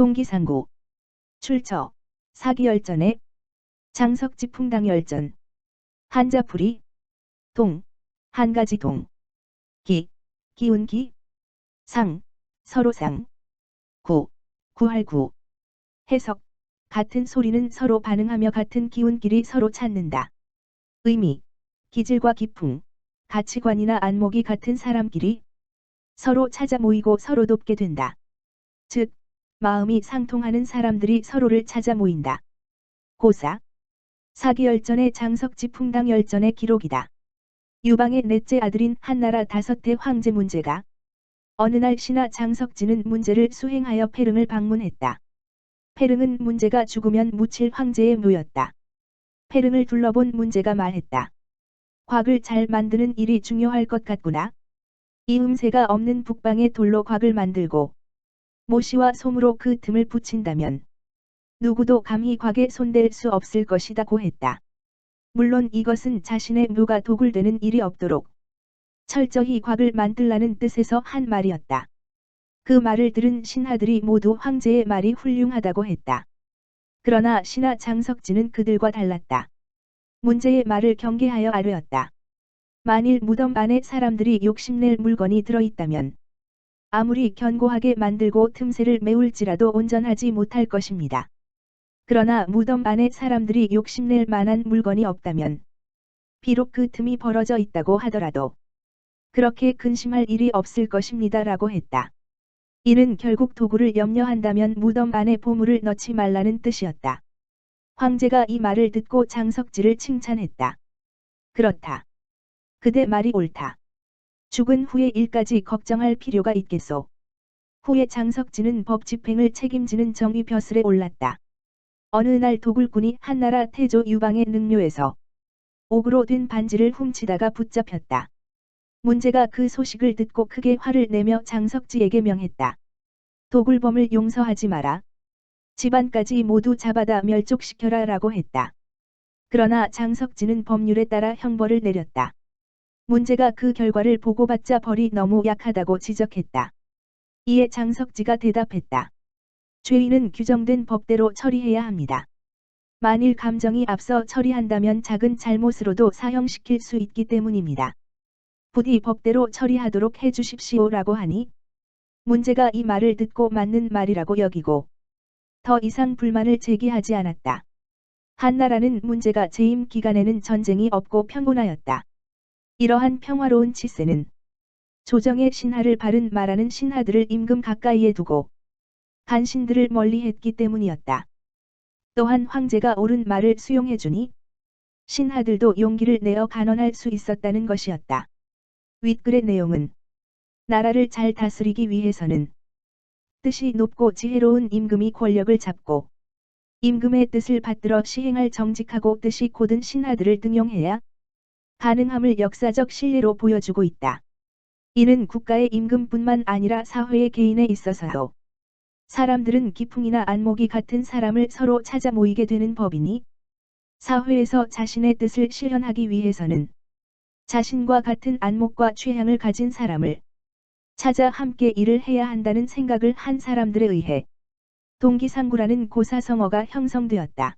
동기상구. 출처. 사기열전에. 장석지 풍당열전. 한자풀이. 동. 한가지 동. 기. 기운기. 상. 서로상. 구. 구할구. 해석. 같은 소리는 서로 반응하며 같은 기운끼리 서로 찾는다. 의미. 기질과 기풍, 가치관이나 안목이 같은 사람끼리 서로 찾아 모이고 서로 돕게 된다. 즉, 마음이 상통하는 사람들이 서로를 찾아 모인다. 고사. 사기열전의 장석지 풍당열전의 기록이다. 유방의 넷째 아들인 한나라 다섯대 황제 문제가 어느 날 신하 장석지는 문제를 수행하여 패릉을 방문했다. 패릉은 문제가 죽으면 묻힐 황제의 묘였다. 패릉을 둘러본 문제가 말했다. 곽을 잘 만드는 일이 중요할 것 같구나. 이 음새가 없는 북방의 돌로 곽을 만들고 모시와 솜으로 그 틈을 붙인다면 누구도 감히 곽에 손댈 수 없을 것이다 고했다. 물론 이것은 자신의 묘가 도굴되는 일이 없도록 철저히 곽을 만들라는 뜻에서 한 말이었다. 그 말을 들은 신하들이 모두 황제의 말이 훌륭하다고 했다. 그러나 신하 장석지는 그들과 달랐다. 문제의 말을 경계하여 아뢰었다. 만일 무덤 안에 사람들이 욕심낼 물건이 들어있다면 아무리 견고하게 만들고 틈새를 메울지라도 온전하지 못할 것입니다. 그러나 무덤 안에 사람들이 욕심낼 만한 물건이 없다면 비록 그 틈이 벌어져 있다고 하더라도 그렇게 근심할 일이 없을 것입니다 라고 했다. 이는 결국 도구를 염려한다면 무덤 안에 보물을 넣지 말라는 뜻이었다. 황제가 이 말을 듣고 장석지를 칭찬했다. 그렇다. 그대 말이 옳다. 죽은 후의 일까지 걱정할 필요가 있겠소. 후에 장석지는 법 집행을 책임지는 정의 벼슬에 올랐다. 어느 날 도굴꾼이 한나라 태조 유방의 능묘에서 옥으로 된 반지를 훔치다가 붙잡혔다. 문제가 그 소식을 듣고 크게 화를 내며 장석지에게 명했다. 도굴범을 용서하지 마라. 집안까지 모두 잡아다 멸족시켜라 라고 했다. 그러나 장석지는 법률에 따라 형벌을 내렸다. 문제가 그 결과를 보고받자 벌이 너무 약하다고 지적했다. 이에 장석지가 대답했다. 죄인은 규정된 법대로 처리해야 합니다. 만일 감정이 앞서 처리한다면 작은 잘못으로도 사형시킬 수 있기 때문입니다. 부디 법대로 처리하도록 해주십시오 라고 하니 문제가 이 말을 듣고 맞는 말이라고 여기고 더 이상 불만을 제기하지 않았다. 한나라는 문제가 재임 기간에는 전쟁이 없고 평온하였다. 이러한 평화로운 치세는 조정의 신하를 바른 말하는 신하들을 임금 가까이에 두고 간신들을 멀리했기 때문이었다. 또한 황제가 옳은 말을 수용해주니 신하들도 용기를 내어 간언할 수 있었다는 것이었다. 윗글의 내용은 나라를 잘 다스리기 위해서는 뜻이 높고 지혜로운 임금이 권력을 잡고 임금의 뜻을 받들어 시행할 정직하고 뜻이 곧은 신하들을 등용해야 가능함을 역사적 신뢰로 보여주고 있다. 이는 국가의 임금뿐만 아니라 사회의 개인에 있어서도 사람들은 기풍이나 안목이 같은 사람을 서로 찾아 모이게 되는 법이니 사회에서 자신의 뜻을 실현하기 위해서는 자신과 같은 안목과 취향을 가진 사람을 찾아 함께 일을 해야 한다는 생각을 한 사람들에 의해 동기상구라는 고사성어가 형성되었다.